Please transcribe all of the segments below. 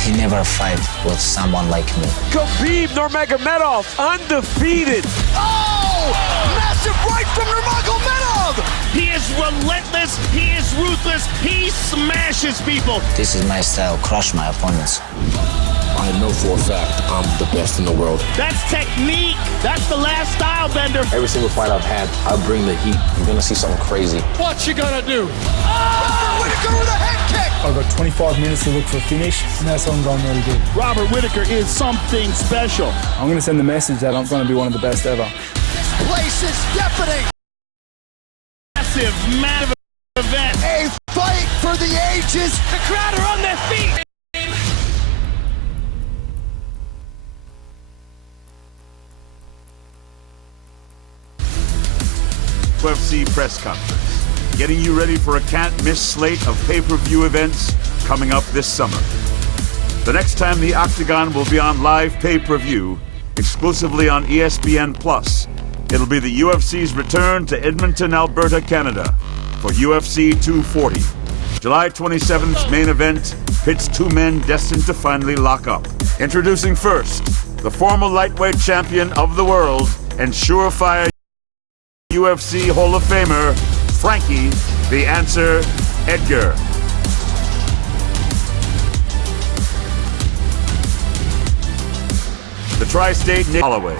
He never fight with someone like me. Khabib Nurmagomedov, undefeated. Oh! Massive right from Nurmagomedov! He is relentless. He is ruthless. He smashes people. This is my style, crush my opponents. I know for a fact I'm the best in the world. That's technique. That's the last style bender. Every single fight I've had, I bring the heat. You're gonna see something crazy. What you gonna do? Oh! Whittaker with a head kick! I've got 25 minutes to look for a finish, and that's what I'm going there to do. Robert Whittaker is something special. I'm going to send the message that I'm going to be one of the best ever. This place is deafening! Massive event. A fight for the ages! The crowd are on their feet. UFC press conference, getting you ready for a can't-miss slate of pay-per-view events coming up this summer. The next time the Octagon will be on live pay-per-view, exclusively on ESPN+, it'll be the UFC's return to Edmonton, Alberta, Canada, for UFC 240. July 27th's main event pits two men destined to finally lock up. Introducing first, the former lightweight champion of the world and surefire UFC Hall of Famer, Frankie, the Answer, Edgar. The tri-state Holloway.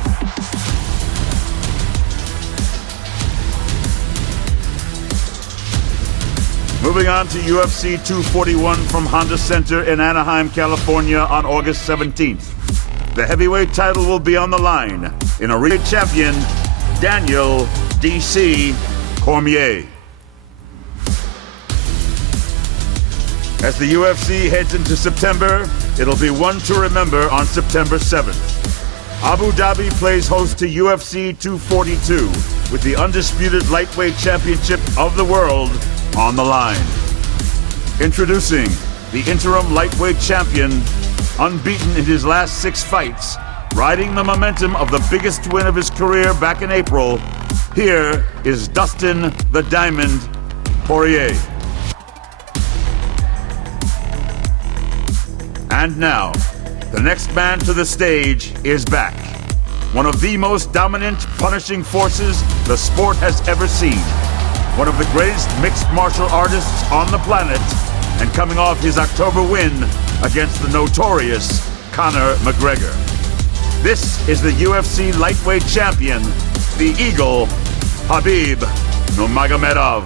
Moving on to UFC 241 from Honda Center in Anaheim, California on August 17th. The heavyweight title will be on the line in a reigning champion, Daniel DC Cormier. As the UFC heads into September, it'll be one to remember on September 7th. Abu Dhabi plays host to UFC 242 with the undisputed lightweight championship of the world on the line. Introducing the interim lightweight champion, unbeaten in his last 6 fights, riding the momentum of the biggest win of his career back in April. Here is Dustin the Diamond Poirier. And now, the next man to the stage is back. One of the most dominant, punishing forces the sport has ever seen. One of the greatest mixed martial artists on the planet, and coming off his October win against the notorious Conor McGregor. This is the UFC lightweight champion, the Eagle, Khabib Nurmagomedov.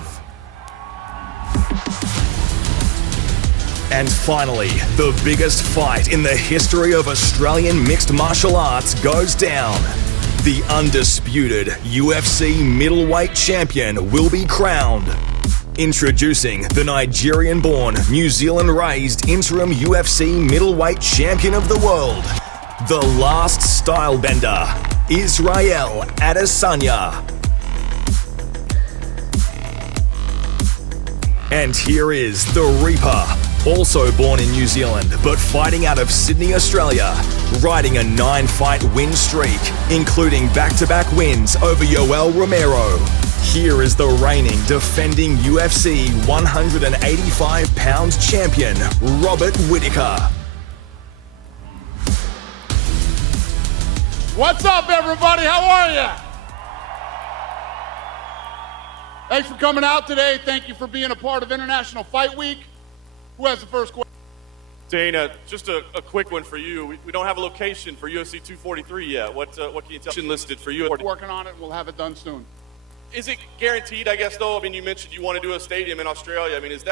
And finally, the biggest fight in the history of Australian mixed martial arts goes down. The undisputed UFC middleweight champion will be crowned. Introducing the Nigerian-born, New Zealand-raised interim UFC middleweight champion of the world, the last stylebender, Israel Adesanya. And here is the Reaper, also born in New Zealand, but fighting out of Sydney, Australia, riding a 9-fight win streak, including back-to-back wins over Yoel Romero. Here is the reigning, defending UFC 185-pound champion, Robert Whittaker. What's up, everybody? How are you? Thanks for coming out today. Thank you for being a part of International Fight Week. Who has the first question? Dana, just a quick one for you. We don't have a location for UFC 243 yet. What can you tell us? Listed for you. Working on it. We'll have it done soon. Is it guaranteed, I guess, though? I mean, you mentioned you want to do a stadium in Australia. I mean, is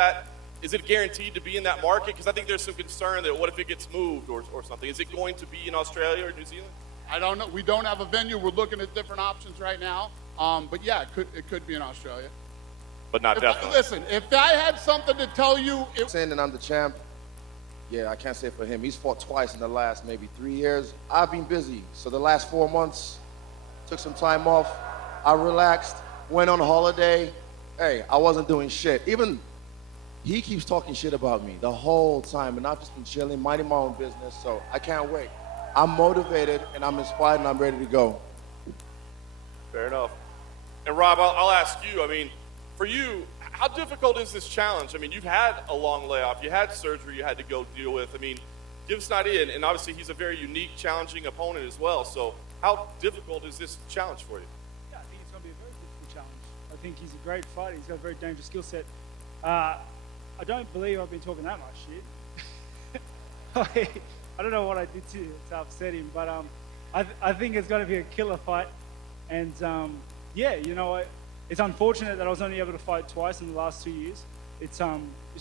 it guaranteed to be in that market? Because I think there's some concern that what if it gets moved or something? Is it going to be in Australia or New Zealand? I don't know. We don't have a venue. We're looking at different options right now. But yeah, it could be in Australia. But not definitely. Listen, if I had something to tell you... Saying that I'm the champ, yeah, I can't say for him. He's fought twice in the last maybe 3 years. I've been busy. So the last 4 months, took some time off. I relaxed, went on holiday. Hey, I wasn't doing shit. Even he keeps talking shit about me the whole time, and I've just been chilling, minding my own business. So I can't wait. I'm motivated, and I'm inspired, and I'm ready to go. Fair enough. And Rob, I'll ask you, I mean, for you, How difficult is this challenge? I mean, you've had a long layoff. You had surgery you had to go deal with. I mean, give us an idea. And obviously, he's a very unique, challenging opponent as well. So how difficult is this challenge for you? Yeah, I think it's going to be a very difficult challenge. I think he's a great fighter. He's got a very dangerous skill set. I don't believe I've been talking that much shit. I don't know what I did to upset him, but I think it's going to be a killer fight. And yeah, you know, it's unfortunate that I was only able to fight twice in the last 2 years. It's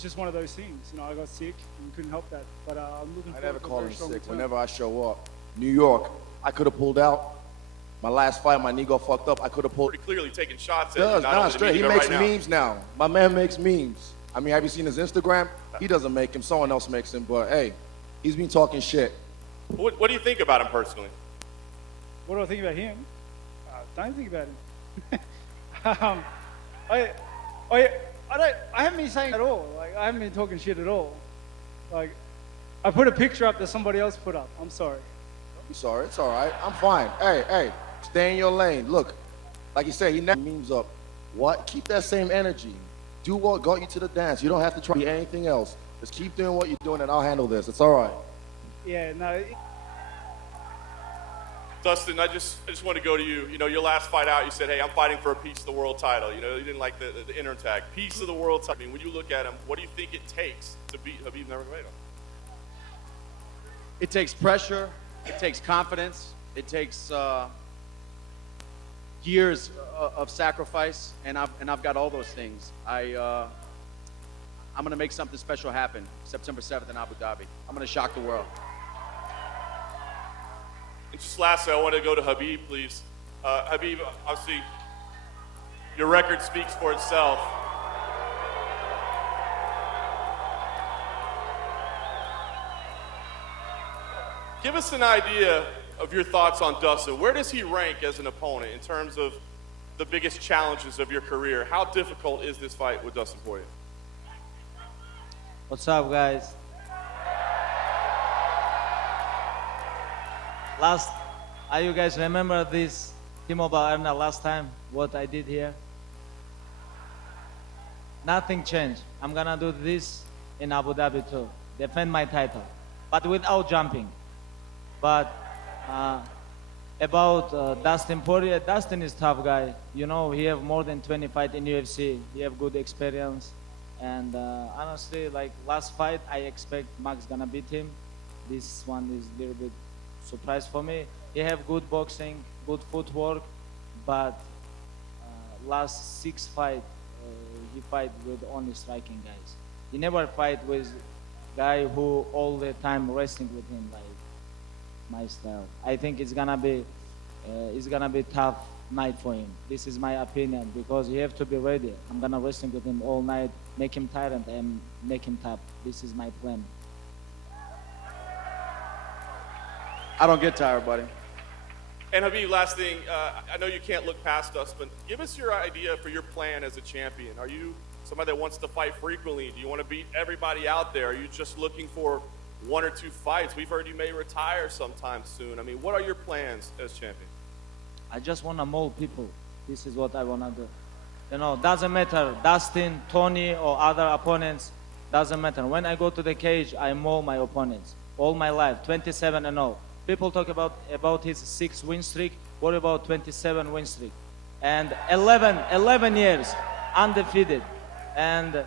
just one of those things. You know, I got sick and couldn't help that. But I'm looking forward to a very strong return. I never call him sick. Whenever I show up, New York, I could have pulled out. My last fight, my knee got fucked up. I could have pulled. Pretty clearly taking shots at you. Nah, straight. He makes memes now. My man makes memes. I mean, have you seen his Instagram? He doesn't make him. Someone else makes him. But hey, he's been talking shit. What do you think about him personally? What do I think about him? Don't think about him. I haven't been saying at all. Like, I haven't been talking shit at all. Like, I put a picture up that somebody else put up. I'm sorry. I'm sorry. It's all right. I'm fine. Hey, stay in your lane. Look, like you said, he never memes up. What? Keep that same energy. Do what got you to the dance. You don't have to try anything else. Just keep doing what you're doing, and I'll handle this. It's all right. Yeah, no. Dustin, I just want to go to you. You know, your last fight out, you said, hey, I'm fighting for a piece of the world title. You know, you didn't like the inner tag. Piece of the world title. I mean, when you look at him, what do you think it takes to beat Khabib Nurmagomedov? It takes pressure. It takes confidence. It takes years of sacrifice, and I've got all those things. I'm going to make something special happen September 7th in Abu Dhabi. I'm going to shock the world. And just lastly, I want to go to Khabib, please. Khabib, obviously, your record speaks for itself. Give us an idea of your thoughts on Dustin. Where does he rank as an opponent in terms of the biggest challenges of your career? How difficult is this fight with Dustin Poirier? What's up, guys? You guys remember this T-Mobile Arena last time, what I did here? Nothing changed. I'm gonna do this in Abu Dhabi too. Defend my title, but without jumping. But about Dustin Poirier, Dustin is a tough guy. You know, he have more than 20 fights in UFC. He have good experience. And honestly, like last fight, I expect Max gonna beat him. This one is a little bit surprise for me. He have good boxing, good footwork, but last 6 fights, he fight with only striking guys. He never fight with guy who all the time wrestling with him like my style. I think it's gonna be tough night for him. This is my opinion because he have to be ready. I'm gonna wrestling with him all night, make him tired and make him tough. This is my plan. I don't get tired, buddy. And Khabib, last thing, I know you can't look past us, but give us your idea for your plan as a champion. Are you somebody that wants to fight frequently? Do you want to beat everybody out there? Are you just looking for 1 or 2 fights? We've heard you may retire sometime soon. I mean, what are your plans as champion? I just want to mold people. This is what I want to do. You know, doesn't matter, Dustin, Tony, or other opponents, doesn't matter. When I go to the cage, I mold my opponents. All my life, 27-0. People talk about his 6 win streak. What about 27 win streak? And 11 years undefeated. And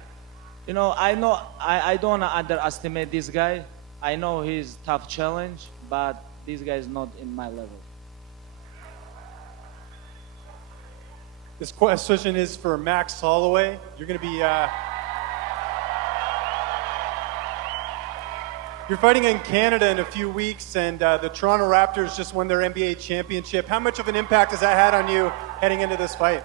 you know, I don't want to underestimate this guy. I know he's tough challenge, but this guy is not in my level. This question is for Max Holloway. You're going to be you're fighting in Canada in a few weeks, and the Toronto Raptors just won their NBA championship. How much of an impact has that had on you heading into this fight?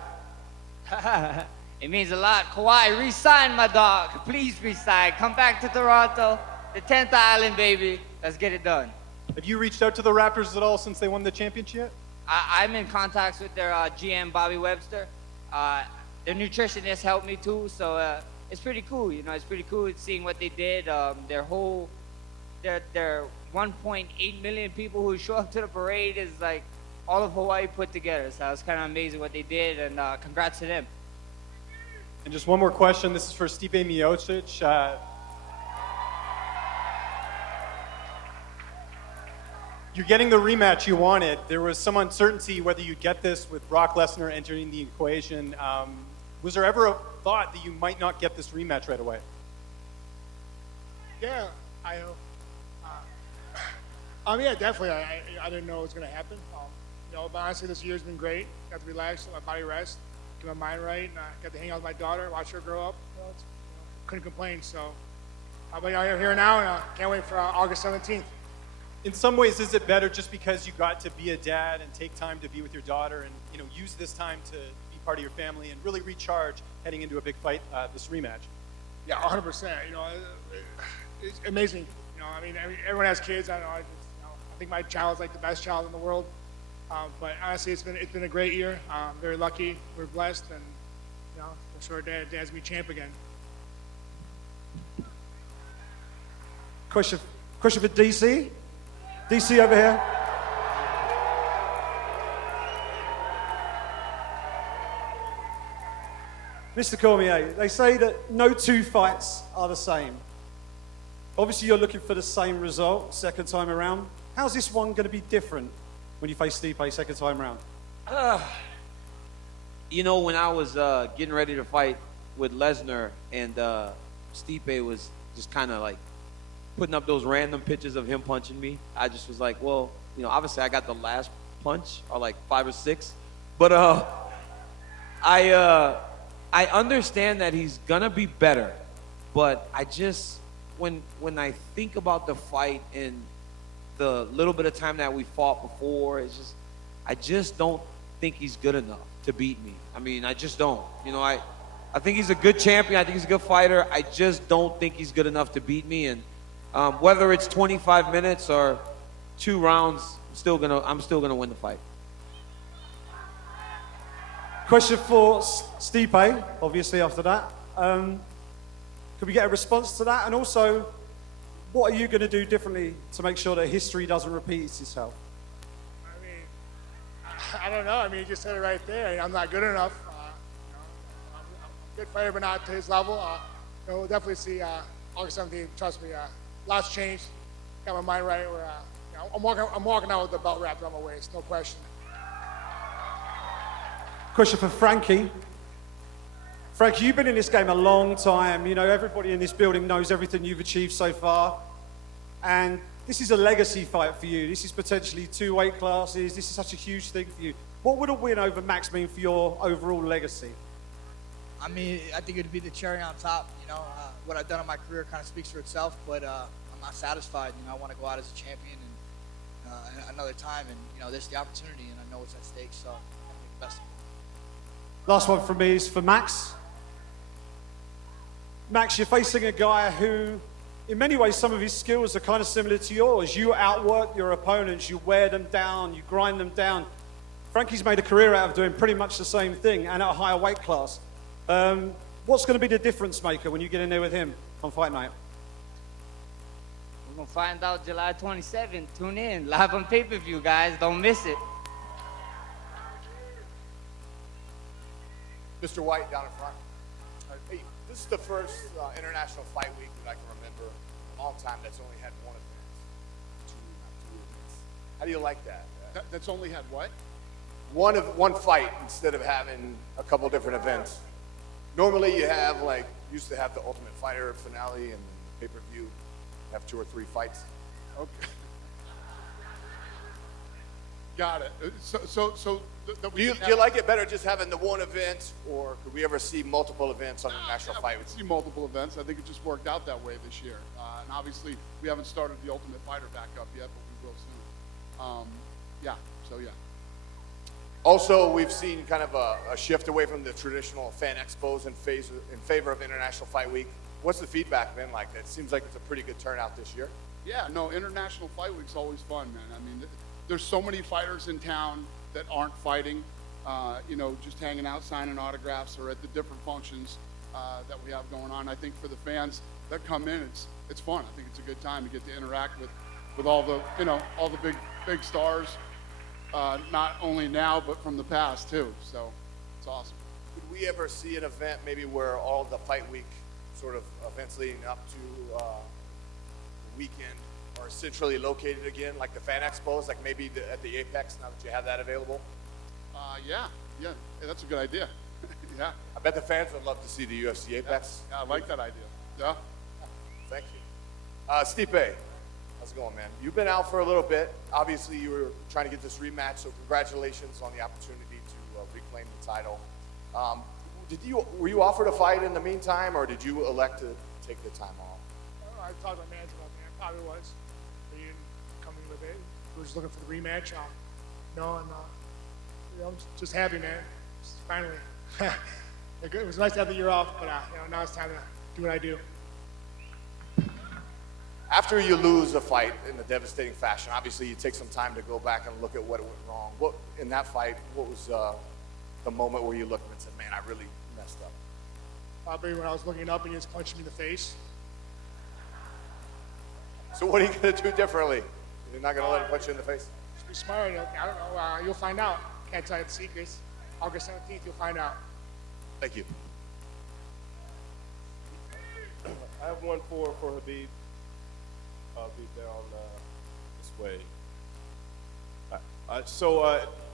It means a lot. Kawhi, re-sign my dog. Please re-sign. Come back to Toronto. The 10th island, baby. Let's get it done. Have you reached out to the Raptors at all since they won the championship? I'm in contact with their GM, Bobby Webster. Their nutritionist helped me too, so it's pretty cool. You know, it's pretty cool seeing what they did. Their 1.8 million people who show up to the parade is like all of Hawaii put together. So it's kind of amazing what they did, and congrats to them. And just one more question. This is for Stipe Miocic. You're getting the rematch you wanted. There was some uncertainty whether you'd get this with Brock Lesnar entering the equation. Was there ever a thought that you might not get this rematch right away? Yeah, yeah, definitely. I didn't know it was going to happen. But honestly, this year's been great. Got to relax, let my body rest, get my mind right, and I got to hang out with my daughter, watch her grow up. Couldn't complain. So I'll be out here now, and can't wait for August 17th. In some ways, is it better just because you got to be a dad and take time to be with your daughter and use this time to be part of your family and really recharge heading into a big fight, this rematch? Yeah, 100%. It's amazing. Everyone has kids. I think my child is like the best child in the world. But honestly, it's been a great year. Very lucky. We're blessed, and for sure, Dad's gonna be champ again. Question for DC. DC over here. Mr. Cormier, they say that no two fights are the same. Obviously, you're looking for the same result second time around. How's this one going to be different when you face Stipe second time around? When I was getting ready to fight with Lesnar and Stipe was just kind of like putting up those random pictures of him punching me, I just was like, well, obviously I got the last punch, or like 5 or 6, but I understand that he's gonna be better, but I just when I think about the fight and the little bit of time that we fought before, I just don't think he's good enough to beat me. I just don't. I think he's a good champion. I think he's a good fighter. I just don't think he's good enough to beat me. And whether it's 25 minutes or 2 rounds, I'm still gonna win the fight. Question for Stipe, obviously after that. Could we get a response to that? And also, what are you going to do differently to make sure that history doesn't repeat itself? I don't know. You just said it right there. I'm not good enough. I'm a good fighter, but not to his level. We'll definitely see August 17th. Trust me, lots changed. Got my mind right. I'm walking out with the belt wrapped around my waist, no question. Question for Frankie. Frankie, you've been in this game a long time. Everybody in this building knows everything you've achieved so far. And this is a legacy fight for you. This is potentially 2 weight classes. This is such a huge thing for you. What would a win over Max mean for your overall legacy? I think it would be the cherry on top. What I've done in my career kind of speaks for itself, but I'm not satisfied. I want to go out as a champion and another time. And, this is the opportunity, and I know it's at stake, so I'm going to make the best of it. Last one from me is for Max. Max, you're facing a guy who, in many ways, some of his skills are kind of similar to yours. You outwork your opponents, you wear them down, you grind them down. Frankie's made a career out of doing pretty much the same thing and at a higher weight class. What's going to be the difference maker when you get in there with him on fight night? We're going to find out July 27th. Tune in. Live on pay-per-view, guys. Don't miss it. Mr. White down in front. Hey, this is the first international fight week that I can remember in a long time that's only had 1 event. 2 events. How do you like that? That's only had what? One fight instead of having a couple different events. Normally you have used to have the Ultimate Fighter finale and pay-per-view, have 2 or 3 fights. Okay. Got it. Do you like it better just having the 1 event, or could we ever see multiple events on the national fight? We see multiple events. I think it just worked out that way this year. And obviously, we haven't started the Ultimate Fighter back up yet, but we will soon. Yeah. Also, we've seen kind of a shift away from the traditional fan expos in favor of International Fight Week. What's the feedback been like? It seems like it's a pretty good turnout this year. Yeah, no, International Fight Week's always fun, man. There's so many fighters in town that aren't fighting, just hanging out, signing autographs, or at the different functions that we have going on. I think for the fans that come in, it's fun. I think it's a good time to get to interact with all the all the big stars, not only now but from the past too. So it's awesome. Could we ever see an event maybe where all the fight week sort of events leading up to the weekend are centrally located again, like the fan expos, like maybe at the Apex, now that you have that available? Yeah, that's a good idea. Yeah. I bet the fans would love to see the UFC Apex. Yeah, I like that idea. Yeah. Thank you. Stipe, how's it going, man? You've been out for a little bit. Obviously, you were trying to get this rematch, so congratulations on the opportunity to reclaim the title. Were you offered a fight in the meantime, or did you elect to take the time off? I talked to my manager about that. Probably was. He didn't come in with it. He was looking for the rematch. I'm just happy, man. Just finally. It was nice to have the year off, but now it's time to do what I do. After you lose a fight in a devastating fashion, obviously you take some time to go back and look at what went wrong. What in that fight? What was the moment where you looked and said, "Man, I really messed up"? Probably when I was looking up and he just punched me in the face. So what are you gonna do differently? You're not gonna let him punch you in the face? Just be smart. I don't know. You'll find out. Can't tell you the secrets. August 17th, you'll find out. Thank you. I have one for Khabib. I'll be down this way.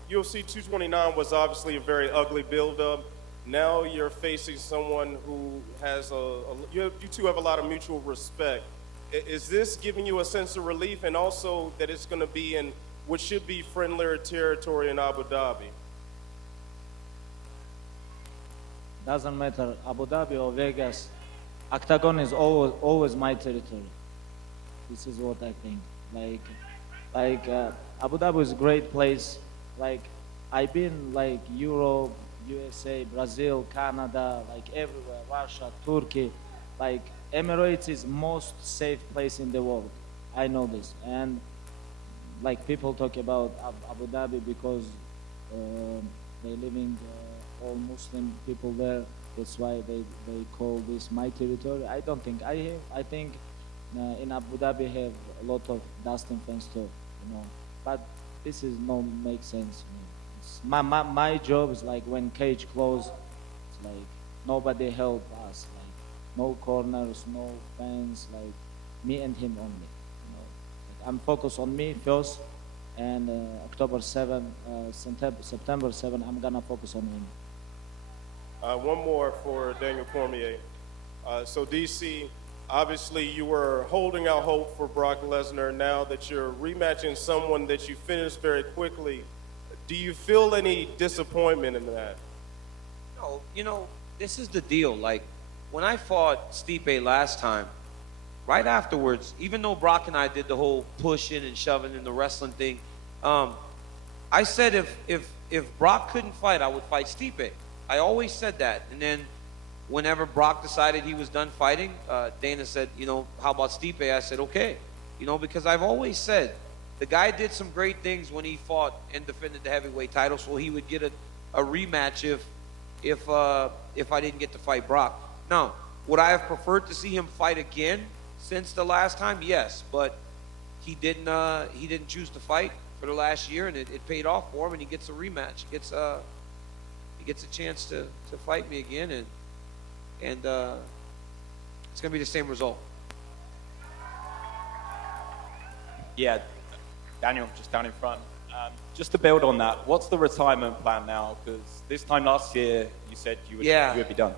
UFC 229 was obviously a very ugly build-up. Now you're facing someone who has you two have a lot of mutual respect. Is this giving you a sense of relief, and also that it's going to be in what should be friendlier territory in Abu Dhabi? Doesn't matter, Abu Dhabi or Vegas, Octagon is always my territory. This is what I think. Abu Dhabi is a great place. I've been Europe, USA, Brazil, Canada, everywhere, Russia, Turkey. Emirates is most safe place in the world. I know this. And people talk about Abu Dhabi because they're living all Muslim people there. That's why they call this my territory. I don't think. I think in Abu Dhabi have a lot of Dustin fans too, But this is no make sense. My job is when cage close, it's nobody help us. No corners, no fans. Me and him only. I'm focused on me first, and September 7, I'm gonna focus on him. One more for Daniel Cormier. So DC, obviously you were holding out hope for Brock Lesnar. Now that you're rematching someone that you finished very quickly, do you feel any disappointment in that? No, this is the deal. When I fought Stipe last time, right afterwards, even though Brock and I did the whole pushing and shoving and the wrestling thing, I said if Brock couldn't fight, I would fight Stipe. I always said that. And then whenever Brock decided he was done fighting, Dana said, how about Stipe? I said, okay. Because I've always said the guy did some great things when he fought and defended the heavyweight title, so he would get a rematch if I didn't get to fight Brock. Now, would I have preferred to see him fight again since the last time? Yes, but he didn't choose to fight for the last year, and it paid off for him, and he gets a rematch. He gets a chance to fight me again, and it's gonna be the same result. Yeah, Daniel, just down in front. Just to build on that, what's the retirement plan now? Because this time last year, you said you would be done.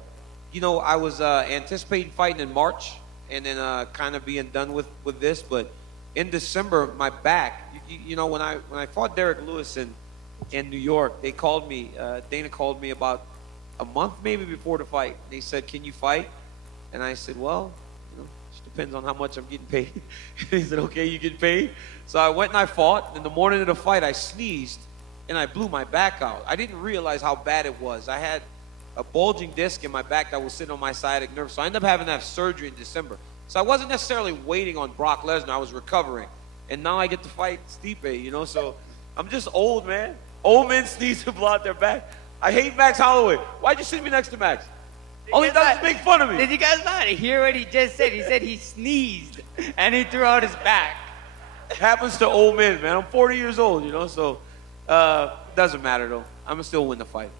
I was anticipating fighting in March and then kind of being done with this, but in December, my back, when I fought Derek Lewis in New York, they called me, Dana called me about a month maybe before the fight. They said, can you fight? And I said, well, it depends on how much I'm getting paid. He said, okay, you get paid? So I went and I fought. In the morning of the fight, I sneezed and I blew my back out. I didn't realize how bad it was. I had a bulging disc in my back that was sitting on my sciatic nerve. So I ended up having to have surgery in December. So I wasn't necessarily waiting on Brock Lesnar. I was recovering. And now I get to fight Stipe, So I'm just old, man. Old men sneeze to blow out their back. I hate Max Holloway. Why'd you sit me next to Max? All he does is make fun of me. Did you guys not hear what he just said? He said he sneezed and he threw out his back. It happens to old men, man. I'm 40 years old, so doesn't matter, though. I'm going to still win the fight.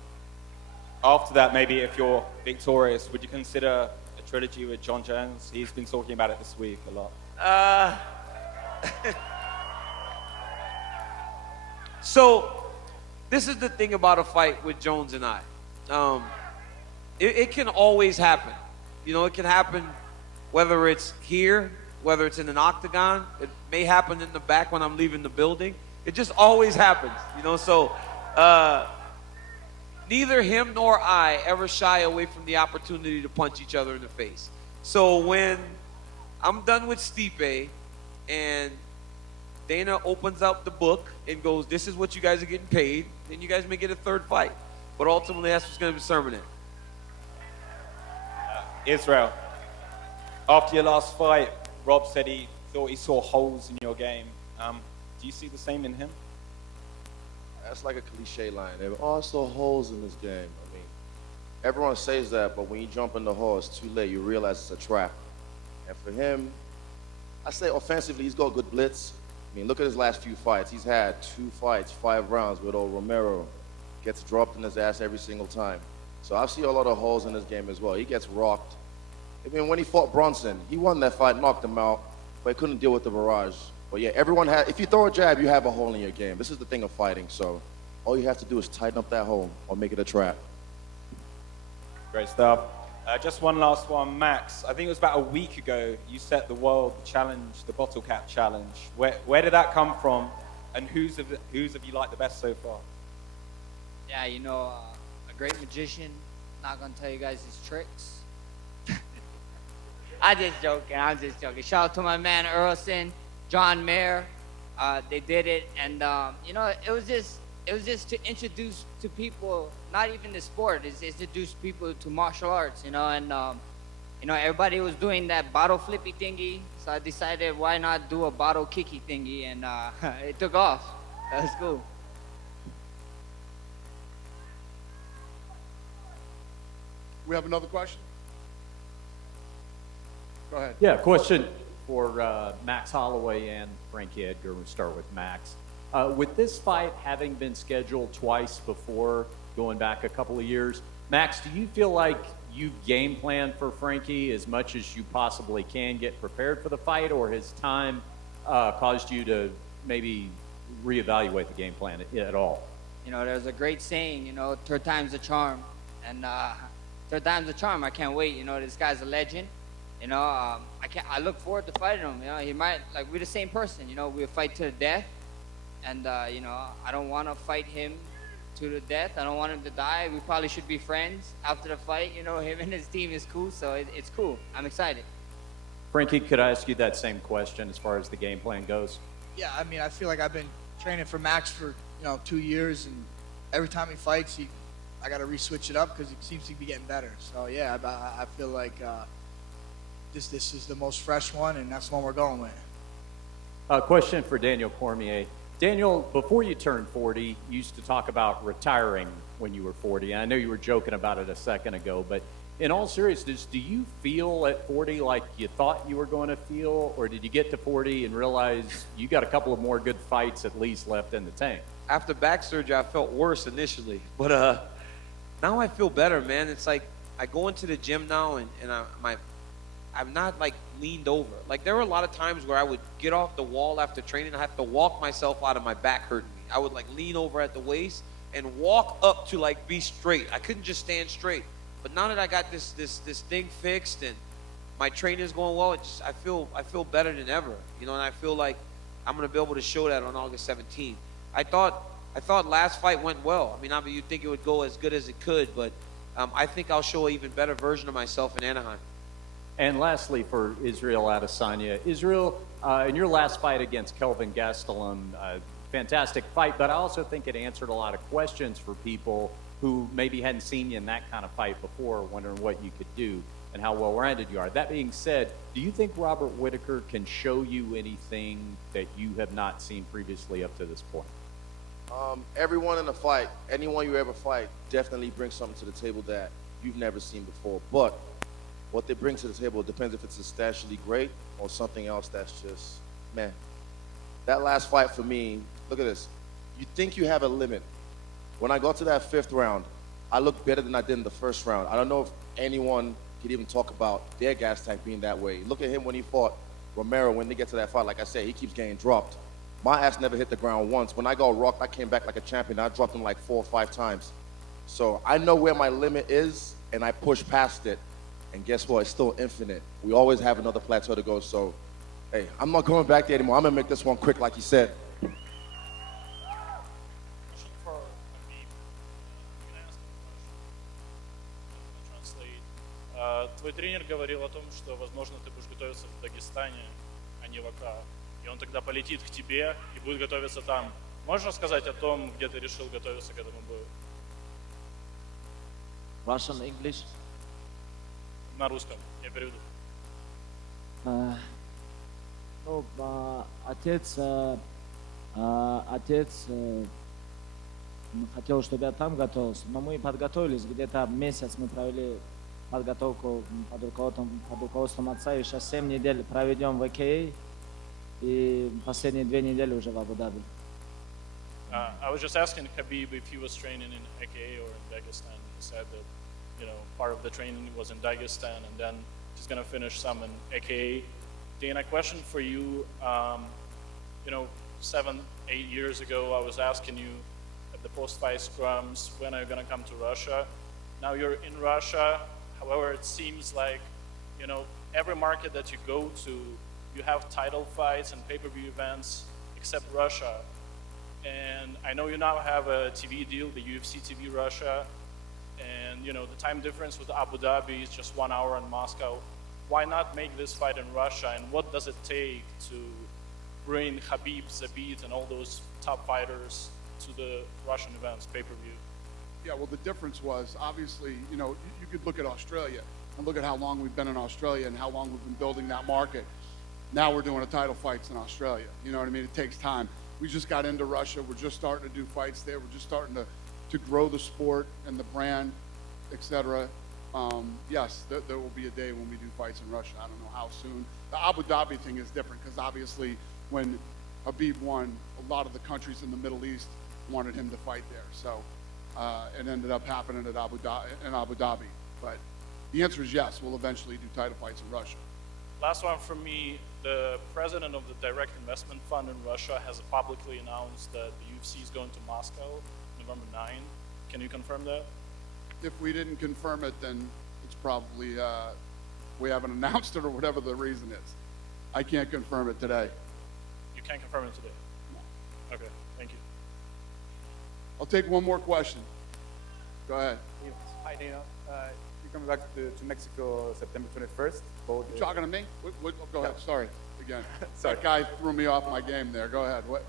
after that, maybe if you're victorious, would you consider a trilogy with John Jones? He's been talking about it this week a lot. So, this is the thing about a fight with Jones and I. It can always happen. You know, it can happen whether it's here, whether it's in an octagon. It may happen in the back when I'm leaving the building. It just always happens, you know. So, neither him nor I ever shy away from the opportunity to punch each other in the face. So when I'm done with Stipe and Dana opens up the book and goes, this is what you guys are getting paid, then you guys may get a third fight. But ultimately, that's what's going to be determined. Israel, after your last fight, Rob said he thought he saw holes in your game. Do you see the same in him? That's like a cliche line. There are also holes in this game. I mean, everyone says that, but when you jump in the hole, it's too late. You realize it's a trap. And for him, I say offensively, he's got good blitz. I mean, look at his last few fights. He's had 2 fights, 5 rounds with old Romero. Gets dropped in his ass every single time. So I see a lot of holes in this game as well. He gets rocked. I mean, when he fought Bronson, he won that fight, knocked him out, but he couldn't deal with the barrage. But yeah, everyone has, if you throw a jab, you have a hole in your game. This is the thing of fighting, so all you have to do is tighten up that hole or make it a trap. Great stuff. Just one last one, Max. I think it was about a week ago you set the world challenge, the bottle cap challenge. Where did that come from, and who's have you liked the best so far? Yeah, you know, a great magician. Not gonna tell you guys his tricks. I'm just joking. Shout out to my man Earlson, John Mayer. They did it, and you know, it was just to introduce to people, not even the sport, it's introduce people to martial arts, you know, and you know, everybody was doing that bottle flippy thingy, so I decided why not do a bottle kicky thingy, and it took off. That was cool. We have another question? Go ahead. Yeah, question for Max Holloway and Frankie Edgar. We'll start with Max. With this fight having been scheduled twice before, going back a couple of years, Max, do you feel like you've game planned for Frankie as much as you possibly can, get prepared for the fight, or has time caused you to maybe reevaluate the game plan at all? You know, there's a great saying, you know, third time's a charm, and third time's a charm. I can't wait. You know, this guy's a legend. You know, I look forward to fighting him. You know, he might, like, we're the same person. You know, we'll fight to the death. And, you know, I don't want to fight him to the death. I don't want him to die. We probably should be friends after the fight. You know, him and his team is cool, so it's cool. I'm excited. Frankie, could I ask you that same question as far as the game plan goes? Yeah, I mean, I feel like I've been training for Max for, 2 years, and every time he fights, I got to re-switch it up because he seems to be getting better. So, yeah, I feel like this is the most fresh one, and that's the one we're going with. A question for Daniel Cormier. Daniel, before you turned 40, you used to talk about retiring when you were 40. And I know you were joking about it a second ago, but in all seriousness, do you feel at 40 like you thought you were going to feel, or did you get to 40 and realize you got a couple of more good fights at least left in the tank? After back surgery, I felt worse initially, but now I feel better, man. It's like I go into the gym now, and I'm not like leaned over. Like there were a lot of times where I would get off the wall after training. I have to walk myself out of my back hurting me. I would like lean over at the waist and walk up to like be straight. I couldn't just stand straight. But now that I got this thing fixed and my training's going well, I feel better than ever. You know, and I feel like I'm gonna be able to show that on August 17th. I thought last fight went well. I mean, obviously you'd think it would go as good as it could, but I think I'll show an even better version of myself in Anaheim. And lastly, for Israel Adesanya. Israel, in your last fight against Kelvin Gastelum, fantastic fight, but I also think it answered a lot of questions for people who maybe hadn't seen you in that kind of fight before, wondering what you could do and how well-rounded you are. That being said, do you think Robert Whittaker can show you anything that you have not seen previously up to this point? Everyone in the fight, anyone you ever fight, definitely brings something to the table that you've never seen before. But what they bring to the table depends if it's substantially great or something else that's just, man. That last fight for me, look at this. You think you have a limit. When I got to that 5th round, I looked better than I did in the first round. I don't know if anyone could even talk about their gas tank being that way. Look at him when he fought Romero. When they get to that fight, like I said, he keeps getting dropped. My ass never hit the ground once. When I got rocked, I came back like a champion. I dropped him like 4 or 5 times. So I know where my limit is, and I push past it. And guess what? It's still infinite. We always have another plateau to go. So, hey, I'm not going back there anymore. I'm gonna make this one quick, like you said. Твой тренер говорил о том, что, возможно, ты будешь готовиться в Дагестане, а не в АК. И он тогда полетит к тебе и будет готовиться там. Можешь рассказать о том, где ты решил готовиться к этому бою? Russian, English? На русском, я переведу. Отец хотел, чтобы я там готовился, но мы подготовились, где-то месяц мы провели подготовку под руководством отца, и сейчас 7 недель проведем в АК, и последние 2 недели уже в Абу-Даби. I was just asking Khabib if he was training in AKA or in Dagestan. He said that, you know, part of the training was in Dagestan, and then he's going to finish some in AKA. Dana, question for you. You know, 7-8 years ago, I was asking you at the post-fight scrums, when are you going to come to Russia? Now you're in Russia. However, it seems like, you know, every market that you go to, you have title fights and pay-per-view events, except Russia. And I know you now have a TV deal, the UFC TV Russia, and you know the time difference with Abu Dhabi is just 1 hour in Moscow. Why not make this fight in Russia? And what does it take to bring Khabib, Zabit, and all those top fighters to the Russian events, pay-per-view? Yeah, well, the difference was, obviously, you know, you could look at Australia and look at how long we've been in Australia and how long we've been building that market. Now we're doing a title fights in Australia. You know what I mean? It takes time. We just got into Russia. We're just starting to do fights there. We're just starting to grow the sport and the brand, etc. Yes, there will be a day when we do fights in Russia. I don't know how soon. The Abu Dhabi thing is different because obviously when Khabib won, a lot of the countries in the Middle East wanted him to fight there. So it ended up happening at Abu Dhabi. But the answer is yes, we'll eventually do title fights in Russia. Last one from me. The president of the Direct Investment Fund in Russia has publicly announced that the UFC is going to Moscow November 9. Can you confirm that? If we didn't confirm it, then it's probably we haven't announced it or whatever the reason is. I can't confirm it today. You can't confirm it today? No. Okay, thank you. I'll take one more question. Go ahead. Hi, Dana. You're coming back to Mexico September 21st. You talking to me? Go ahead. Sorry. Again. Sorry. That guy threw me off my game there. Go ahead. What?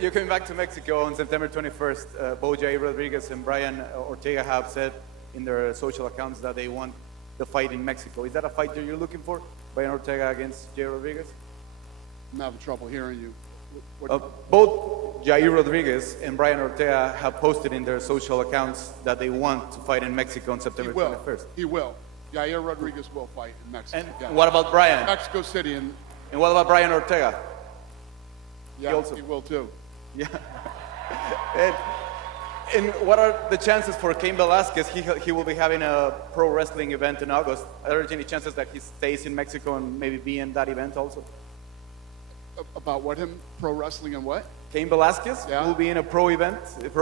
You're coming back to Mexico on September 21st. Both Jair Rodriguez and Brian Ortega have said in their social accounts that they want the fight in Mexico. Is that a fight that you're looking for? Brian Ortega against Jair Rodriguez? I'm having trouble hearing you. Both Jair Rodriguez and Brian Ortega have posted in their social accounts that they want to fight in Mexico on September 21st. He will. Jair Rodriguez will fight in Mexico. And what about Brian? Mexico City. And what about Brian Ortega? Yeah, he will too. Yeah. And what are the chances for Cain Velasquez? He will be having a pro wrestling event in August. Are there any chances that he stays in Mexico and maybe be in that event also? About what him? Pro wrestling and what? Cain Velasquez will be in a pro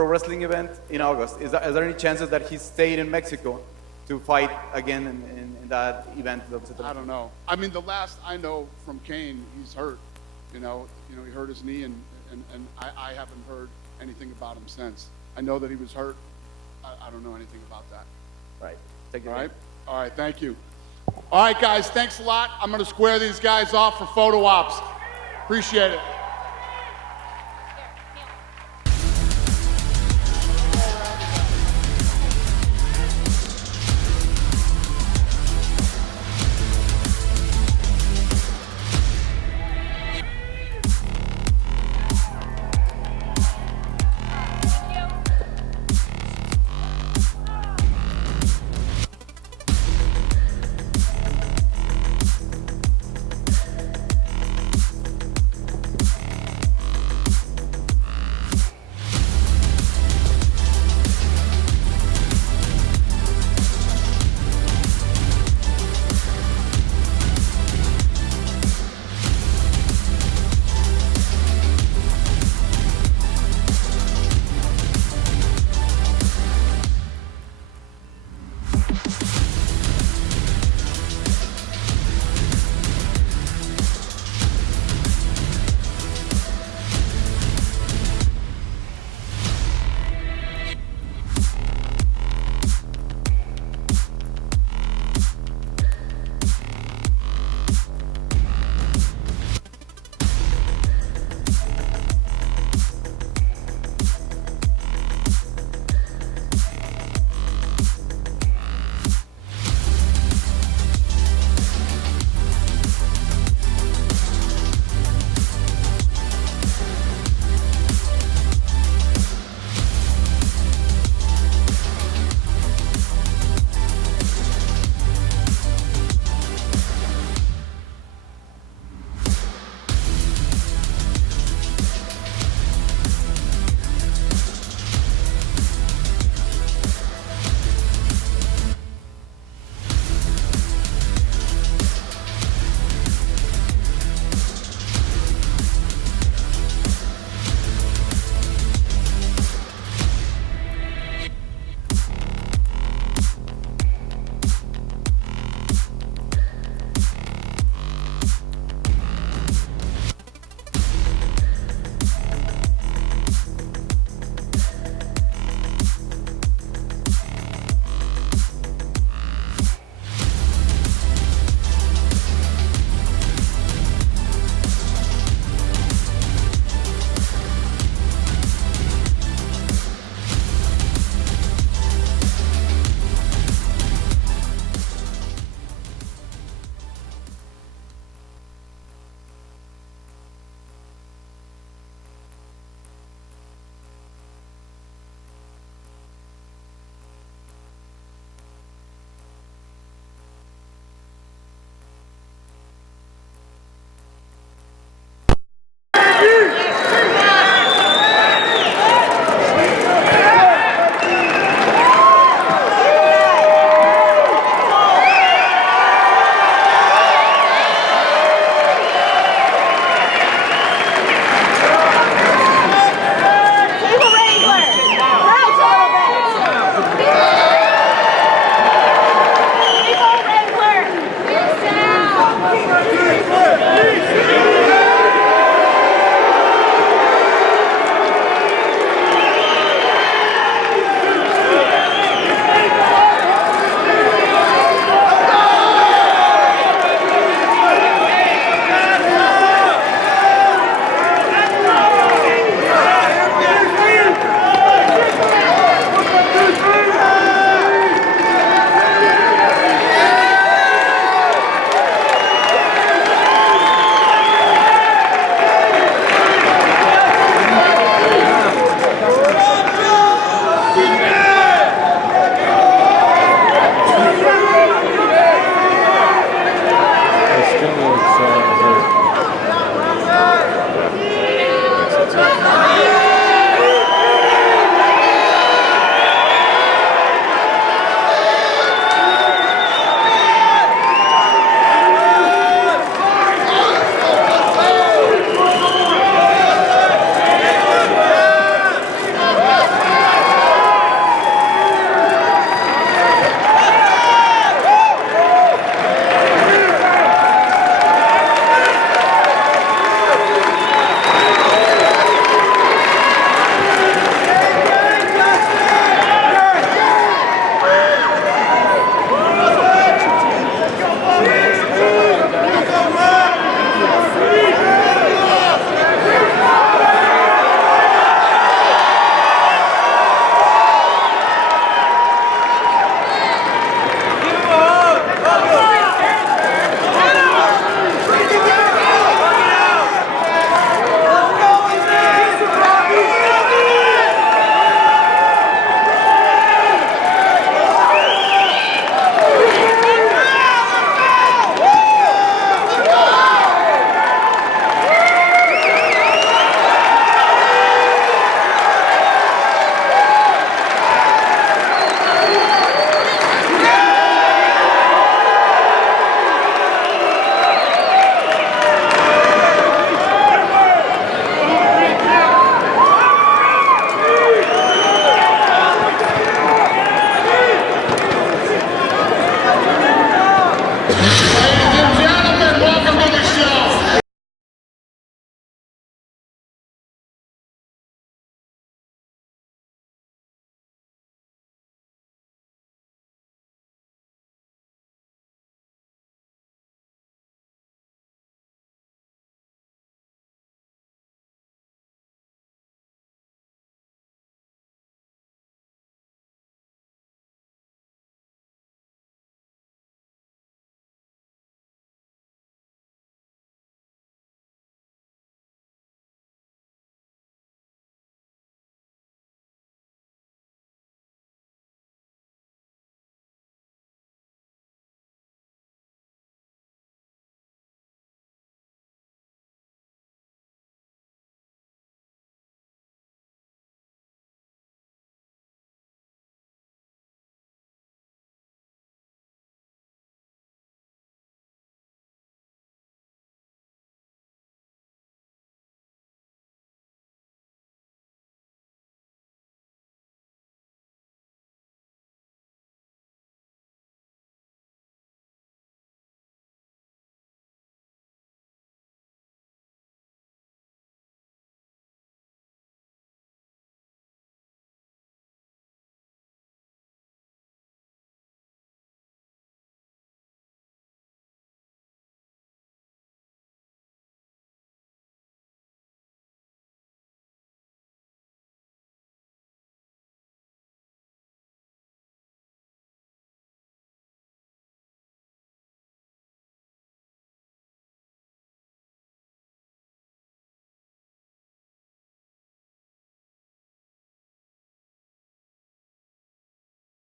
wrestling event in August. Is there any chances that he stayed in Mexico to fight again in that event? I don't know. I mean, the last I know from Cain, he's hurt. You know, he hurt his knee, and I haven't heard anything about him since. I know that he was hurt. I don't know anything about that. Right. Thank you. All right. All right. Thank you. All right, guys. Thanks a lot. I'm going to square these guys off for photo ops. Appreciate it.